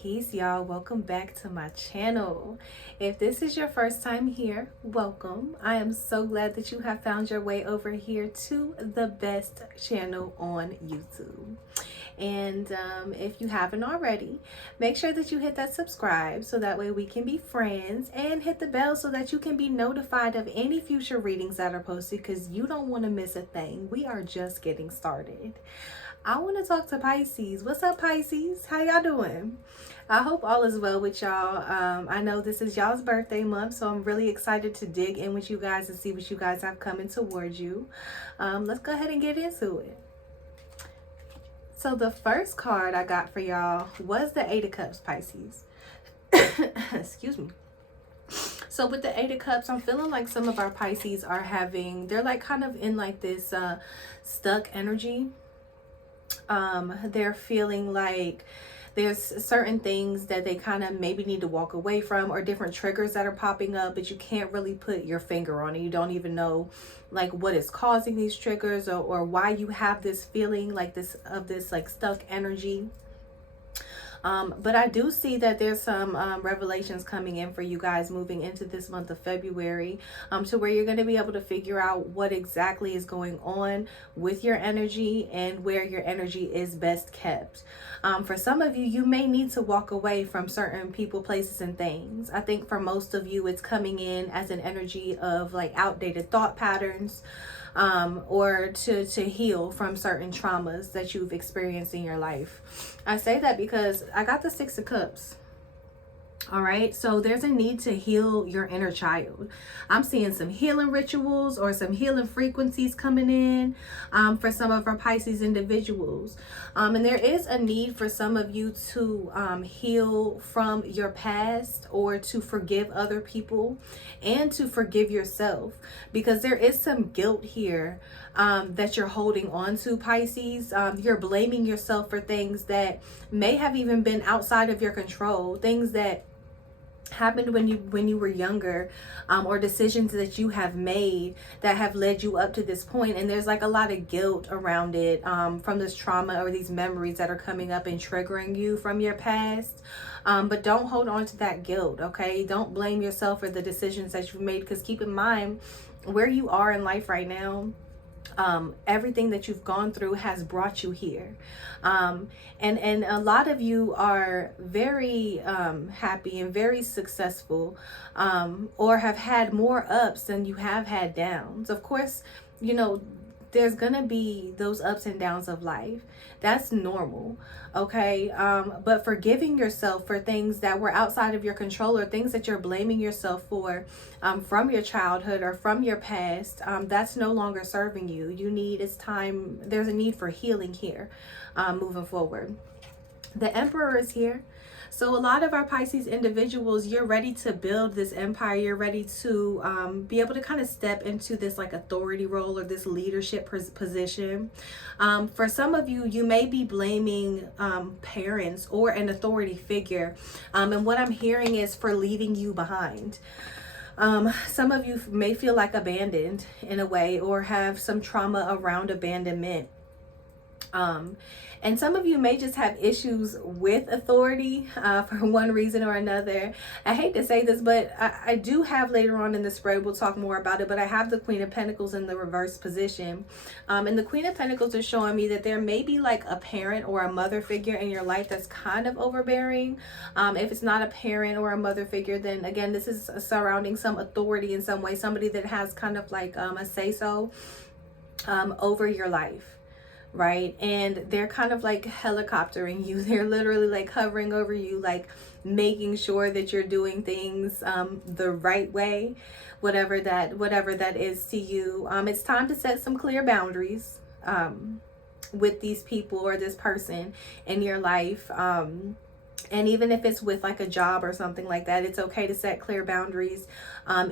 Peace, y'all. Welcome back to my channel. If this is your first time here, welcome. I am so glad that you have found your way over here to the best channel on YouTube. And if you haven't already, make sure that you hit that subscribe so that way we can be friends, and hit the bell so that you can be notified of any future readings that are posted, because you don't want to miss a thing. We are just getting started. I want to talk to Pisces. What's up, Pisces? How y'all doing? I hope all is well with y'all. I know this is y'all's birthday month, so I'm really excited to dig in with you guys and see what you guys have coming towards you. Let's go ahead and get into it. So the first card I got for y'all was the Eight of Cups, Pisces. Excuse me. So with the Eight of Cups, I'm feeling like some of our Pisces are they're like kind of in like this stuck energy. They're feeling like there's certain things that they kind of maybe need to walk away from, or different triggers that are popping up, but you can't really put your finger on it. You don't even know like what is causing these triggers, or why you have this feeling like this like stuck energy. But I do see that there's some revelations coming in for you guys moving into this month of February, to where you're going to be able to figure out what exactly is going on with your energy and where your energy is best kept. For some of you, you may need to walk away from certain people, places, and things. I think for most of you, it's coming in as an energy of like outdated thought patterns, or to heal from certain traumas that you've experienced in your life. I say that because I got the Six of Cups. All right, so there's a need to heal your inner child. I'm seeing some healing rituals or some healing frequencies coming in for some of our Pisces individuals. And there is a need for some of you to heal from your past, or to forgive other people, and to forgive yourself, because there is some guilt here that you're holding on to, Pisces. You're blaming yourself for things that may have even been outside of your control, things that happened when you were younger, or decisions that you have made that have led you up to this point. And there's like a lot of guilt around it, from this trauma or these memories that are coming up and triggering you from your past. But don't hold on to that guilt, okay? Don't blame yourself for the decisions that you've made, because keep in mind where you are in life right now. Everything that you've gone through has brought you here. And a lot of you are very happy and very successful, or have had more ups than you have had downs. Of course, you know, there's gonna be those ups and downs of life. That's normal, okay? But forgiving yourself for things that were outside of your control, or things that you're blaming yourself for, from your childhood or from your past, that's no longer serving you. There's a need for healing here, moving forward. The Emperor is here. So a lot of our Pisces individuals, you're ready to build this empire. You're ready to be able to kind of step into this like authority role, or this leadership position. For some of you, you may be blaming parents or an authority figure. And what I'm hearing is for leaving you behind. Some of you may feel like abandoned in a way, or have some trauma around abandonment. And some of you may just have issues with authority for one reason or another. I hate to say this, but I do have later on in the spread, we'll talk more about it, but I have the Queen of Pentacles in the reverse position. And the Queen of Pentacles is showing me that there may be like a parent or a mother figure in your life that's kind of overbearing. If it's not a parent or a mother figure, then again, this is surrounding some authority in some way, somebody that has kind of like a say-so over your life. Right? And they're kind of like helicoptering you. They're literally like hovering over you, like making sure that you're doing things the right way, whatever that is to you. It's time to set some clear boundaries with these people or this person in your life. And even if it's with like a job or something like that, it's okay to set clear boundaries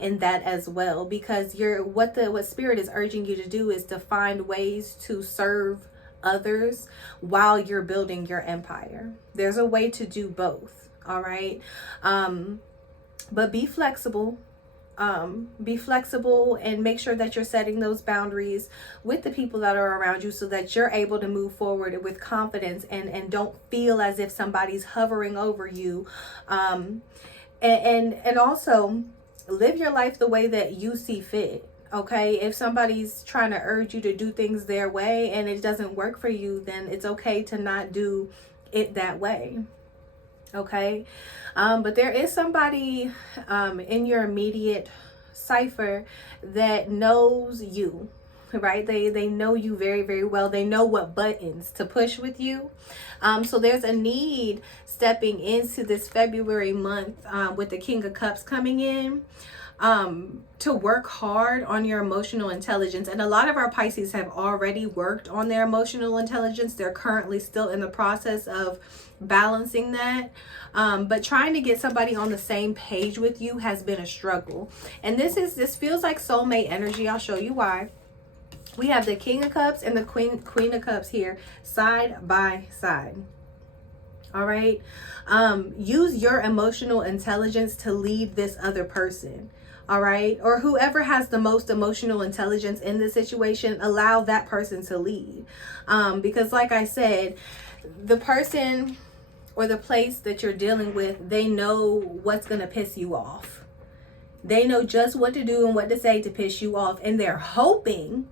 in that as well, because what Spirit is urging you to do is to find ways to serve others while you're building your empire. There's a way to do both, all right? But be flexible. be flexible and make sure that you're setting those boundaries with the people that are around you so that you're able to move forward with confidence and don't feel as if somebody's hovering over you. And also live your life the way that you see fit. Okay, if somebody's trying to urge you to do things their way and it doesn't work for you, then it's okay to not do it that way. Okay, but there is somebody in your immediate cipher that knows you, right? They know you very, very well. They know what buttons to push with you. So there's a need stepping into this February month with the King of Cups coming in, to work hard on your emotional intelligence. And a lot of our Pisces have already worked on their emotional intelligence. They're currently still in the process of balancing that. But trying to get somebody on the same page with you has been a struggle. And this feels like soulmate energy. I'll show you why. We have the King of Cups and the Queen of Cups here side by side. All right. Use your emotional intelligence to lead this other person. All right. Or whoever has the most emotional intelligence in this situation, allow that person to lead. Because like I said, the person or the place that you're dealing with, they know what's going to piss you off. They know just what to do and what to say to piss you off. And they're hoping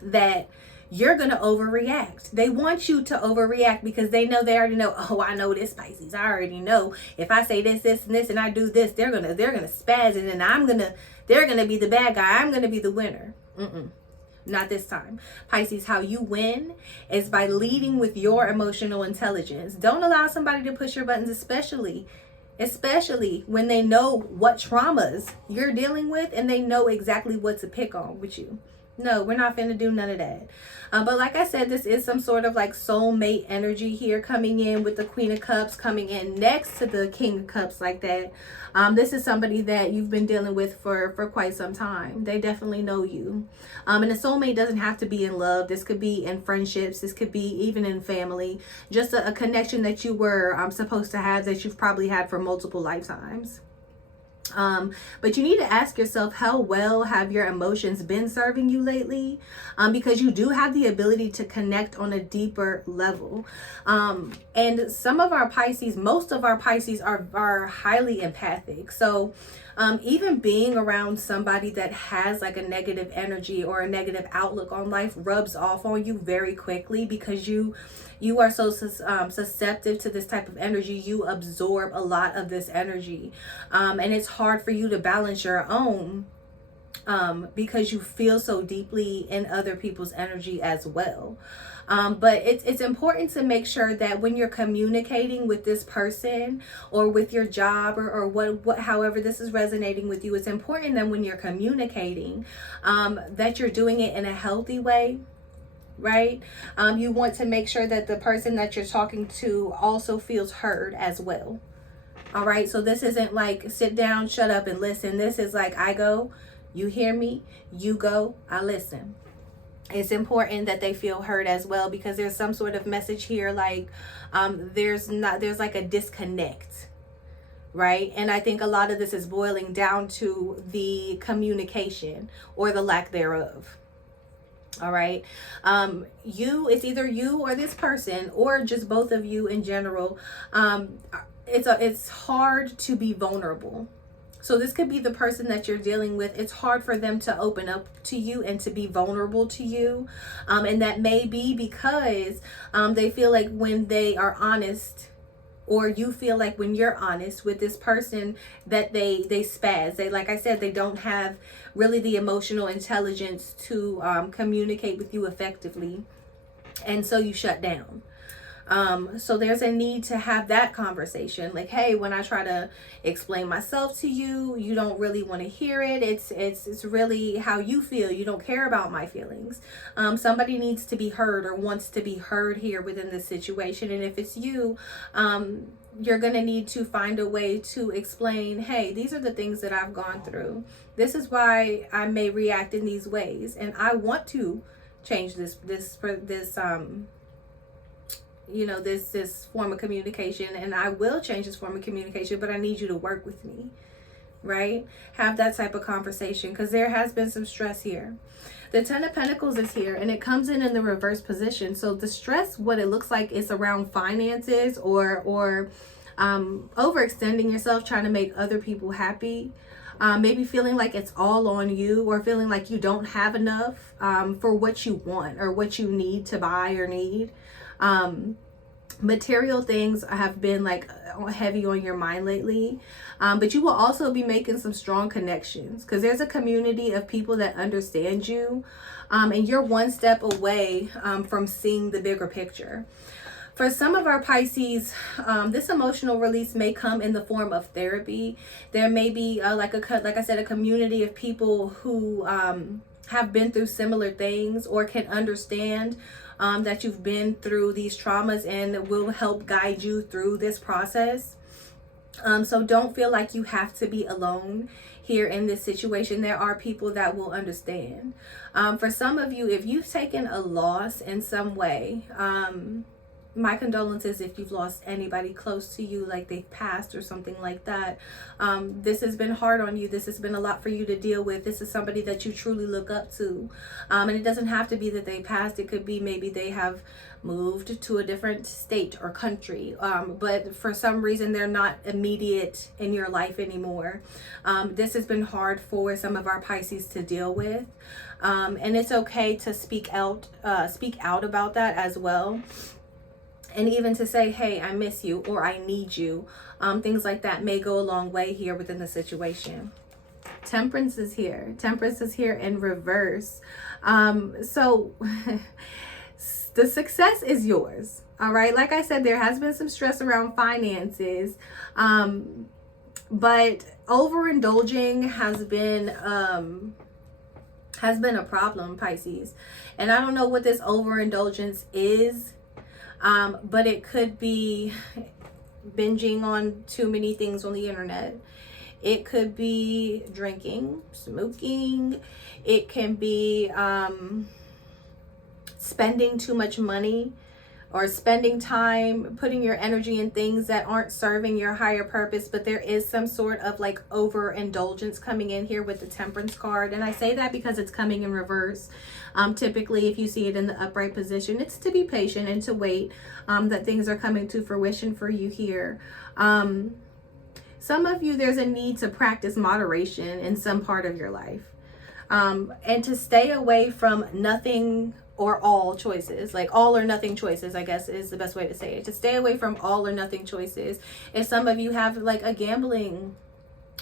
that you're going to overreact. They want you to overreact because they already know, oh, I know this, Pisces. I already know if I say this, this, and this, and I do this, they're going to spaz it, and they're going to be the bad guy. I'm going to be the winner. Not this time. Pisces, how you win is by leading with your emotional intelligence. Don't allow somebody to push your buttons, especially when they know what traumas you're dealing with and they know exactly what to pick on with you. No, we're not finna do none of that. But like I said, this is some sort of like soulmate energy here coming in with the Queen of Cups coming in next to the King of Cups like that. This is somebody that you've been dealing with for quite some time. They definitely know you. And a soulmate doesn't have to be in love. This could be in friendships. This could be even in family. Just a connection that you were supposed to have that you've probably had for multiple lifetimes. But you need to ask yourself, how well have your emotions been serving you lately? Because you do have the ability to connect on a deeper level. And some of our Pisces, most of our Pisces are highly empathic. So even being around somebody that has like a negative energy or a negative outlook on life rubs off on you very quickly because you are so susceptible to this type of energy. You absorb a lot of this energy. And it's hard for you to balance your own because you feel so deeply in other people's energy as well. But it's important to make sure that when you're communicating with this person or with your job or what however this is resonating with you, it's important that when you're communicating that you're doing it in a healthy way. Right? You want to make sure that the person that you're talking to also feels heard as well. All right. So this isn't like sit down, shut up and listen. This is like I go, you hear me, you go, I listen. It's important that they feel heard as well because there's some sort of message here like there's like a disconnect. Right? And I think a lot of this is boiling down to the communication or the lack thereof. All right. It's either you or this person or just both of you in general. It's hard to be vulnerable. So this could be the person that you're dealing with. It's hard for them to open up to you and to be vulnerable to you. And that may be because they feel like when they are honest, or you feel like when you're honest with this person that they spaz. They, like I said, they don't have really the emotional intelligence to communicate with you effectively. And so you shut down. So there's a need to have that conversation. Like, hey, when I try to explain myself to you, you don't really want to hear it. It's really how you feel. You don't care about my feelings. Somebody needs to be heard or wants to be heard here within this situation. And if it's you, you're going to need to find a way to explain, hey, these are the things that I've gone through. This is why I may react in these ways. And I want to change this form of communication, and I will change this form of communication, but I need you to work with me. right? Have that type of conversation, because there has been some stress here. The Ten of Pentacles is here, and it comes in the reverse position. So the stress, what it looks like, is around finances or overextending yourself, trying to make other people happy. Maybe feeling like it's all on you, or feeling like you don't have enough for what you want or what you need to buy or need. Material things have been like heavy on your mind lately, but you will also be making some strong connections, because there's a community of people that understand you, and you're one step away from seeing the bigger picture. For some of our Pisces, this emotional release may come in the form of therapy. There may be like I said, a community of people who have been through similar things, or can understand that you've been through these traumas, and will help guide you through this process. So don't feel like you have to be alone here in this situation. There are people that will understand. For some of you, if you've taken a loss in some way, my condolences if you've lost anybody close to you, like they've passed or something like that. This has been hard on you. This has been a lot for you to deal with. This is somebody that you truly look up to. And it doesn't have to be that they passed. It could be maybe they have moved to a different state or country. But for some reason, they're not immediate in your life anymore. This has been hard for some of our Pisces to deal with. And it's okay to speak out about that as well. And even to say, hey, I miss you, or I need you. Things like that may go a long way here within the situation. Temperance is here. Temperance is here in reverse. So the success is yours. All right. Like I said, there has been some stress around finances. But overindulging has been a problem, Pisces. And I don't know what this overindulgence is. But it could be binging on too many things on the internet. It could be drinking, smoking. It can be spending too much money, or spending time putting your energy in things that aren't serving your higher purpose. But there is some sort of like overindulgence coming in here with the Temperance card. And I say that because it's coming in reverse. Typically, if you see it in the upright position, it's to be patient and to wait that things are coming to fruition for you here. Some of you, there's a need to practice moderation in some part of your life, and to stay away from nothing or all choices, like all or nothing choices, I guess is the best way to say it. To stay away from all or nothing choices. If some of you have like a gambling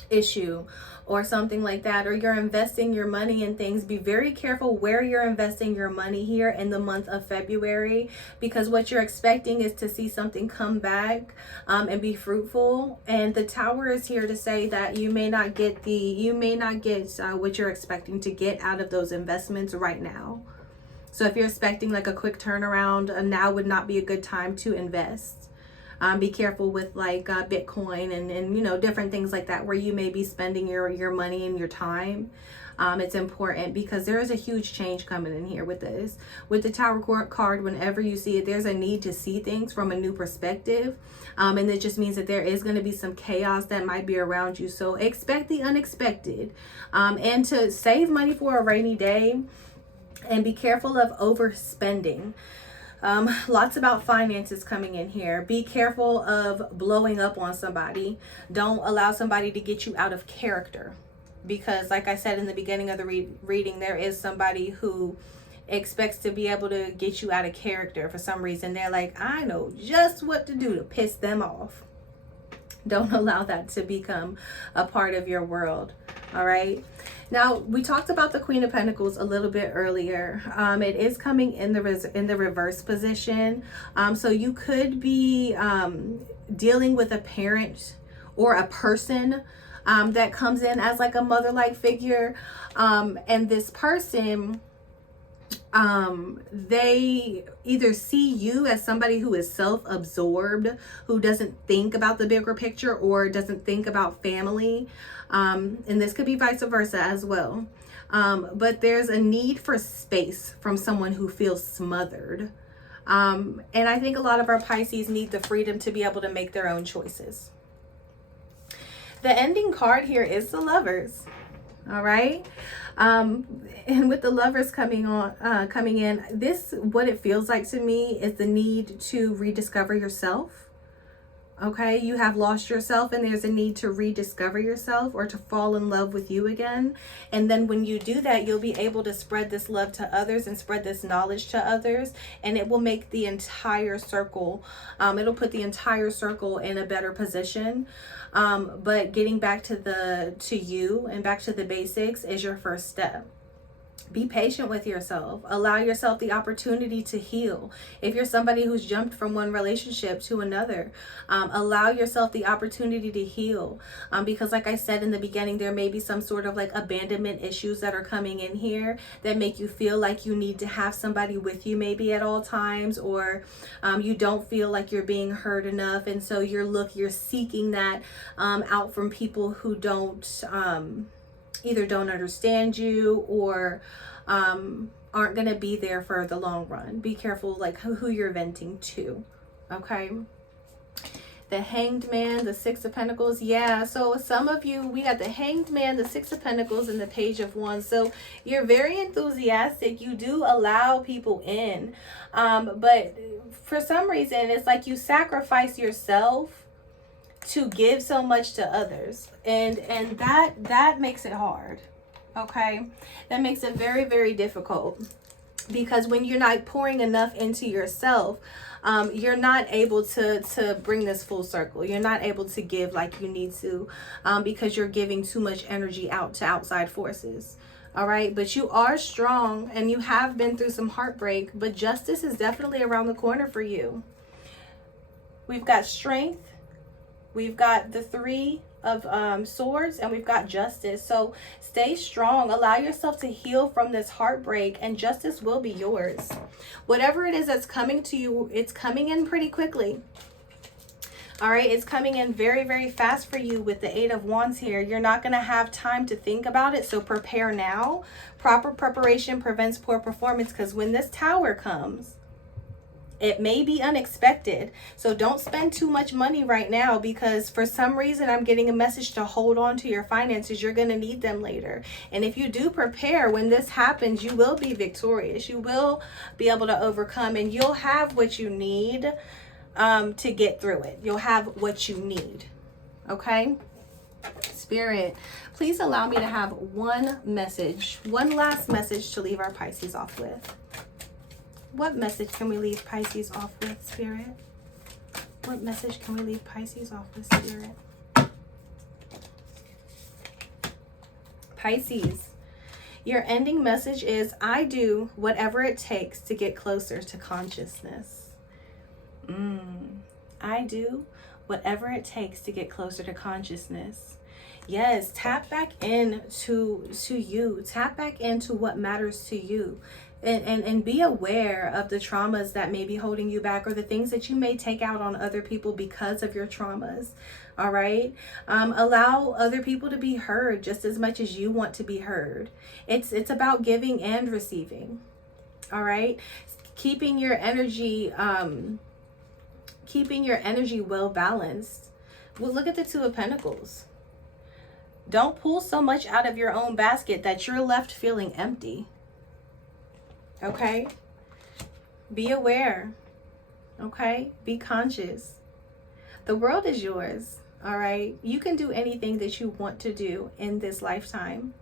issue or something like that, or you're investing your money in things, be very careful where you're investing your money here in the month of February, because what you're expecting is to see something come back and be fruitful. And the Tower is here to say that you may not get what you're expecting to get out of those investments right now. So if you're expecting like a quick turnaround, now would not be a good time to invest. Be careful with like Bitcoin and different things like that, where you may be spending your money and your time. It's important, because there is a huge change coming in here with this. With the Tower card, whenever you see it, there's a need to see things from a new perspective. And it just means that there is going to be some chaos that might be around you. So expect the unexpected, and to save money for a rainy day. And be careful of overspending. Lots about finances coming in here. Be careful of blowing up on somebody. Don't allow somebody to get you out of character. Because like I said in the beginning of the reading, there is somebody who expects to be able to get you out of character for some reason. They're like, I know just what to do to piss them off. Don't allow that to become a part of your world. All right. Now, we talked about the Queen of Pentacles a little bit earlier. It is coming in the reverse position. So you could be dealing with a parent or a person that comes in as like a mother-like figure. And this person, they either see you as somebody who is self-absorbed, who doesn't think about the bigger picture or doesn't think about family. And this could be vice versa as well. But there's a need for space from someone who feels smothered. And I think a lot of our Pisces need the freedom to be able to make their own choices. The ending card here is the Lovers. All right. And with the Lovers coming in, this, what it feels like to me is the need to rediscover yourself. Okay, you have lost yourself and there's a need to rediscover yourself or to fall in love with you again. And then when you do that, you'll be able to spread this love to others and spread this knowledge to others. And it will make the entire circle, it'll put the entire circle in a better position. But getting back to you and back to the basics is your first step. Be patient with yourself. Allow yourself the opportunity to heal. If you're somebody who's jumped from one relationship to another, allow yourself the opportunity to heal. Because like I said in the beginning, there may be some sort of like abandonment issues that are coming in here that make you feel like you need to have somebody with you maybe at all times, or you don't feel like you're being heard enough. And so you're seeking that out from people who don't either don't understand you or aren't going to be there for the long run. Be careful like who you're venting to. Okay. The Hanged Man, the Six of Pentacles. Yeah, so some of you, we got the Hanged Man, the Six of Pentacles, and the Page of Wands. So you're very enthusiastic. You do allow people in. But for some reason, it's like you sacrifice yourself to give so much to others, and that makes it hard. Okay, that makes it very, very difficult, because when you're not pouring enough into yourself, you're not able to bring this full circle. You're not able to give like you need to, because you're giving too much energy out to outside forces. All right, but you are strong and you have been through some heartbreak, but justice is definitely around the corner for you. We've got strength. We've got the Three of Swords, and we've got justice. So stay strong. Allow yourself to heal from this heartbreak, and justice will be yours. Whatever it is that's coming to you, it's coming in pretty quickly. All right, it's coming in very, very fast for you with the Eight of Wands here. You're not going to have time to think about it, so prepare now. Proper preparation prevents poor performance, because when this Tower comes, it may be unexpected. So don't spend too much money right now, because for some reason I'm getting a message to hold on to your finances. You're going to need them later. And if you do prepare, when this happens, you will be victorious. You will be able to overcome, and you'll have what you need to get through it. You'll have what you need. Okay? Spirit, please allow me to have one last message to leave our Pisces off with. What message can we leave Pisces off with, Spirit? What message can we leave Pisces off with, Spirit? Pisces, your ending message is, I do whatever it takes to get closer to consciousness. I do whatever it takes to get closer to consciousness. Yes, tap back into you. Tap back into what matters to you. And be aware of the traumas that may be holding you back, or the things that you may take out on other people because of your traumas. All right. Allow other people to be heard just as much as you want to be heard. It's about giving and receiving. All right. Keeping your energy well balanced. Well, look at the Two of Pentacles. Don't pull so much out of your own basket that you're left feeling empty. Okay? Be aware. Okay? Be conscious. The world is yours. All right? You can do anything that you want to do in this lifetime.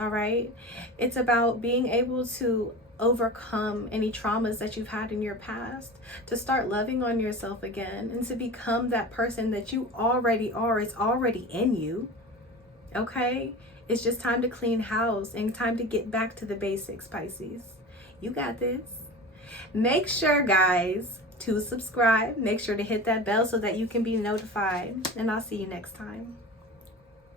All right? It's about being able to overcome any traumas that you've had in your past, to start loving on yourself again, and to become that person that you already are. It's already in you. Okay? It's just time to clean house and time to get back to the basics, Pisces. You got this. Make sure, guys, to subscribe. Make sure to hit that bell so that you can be notified. And I'll see you next time.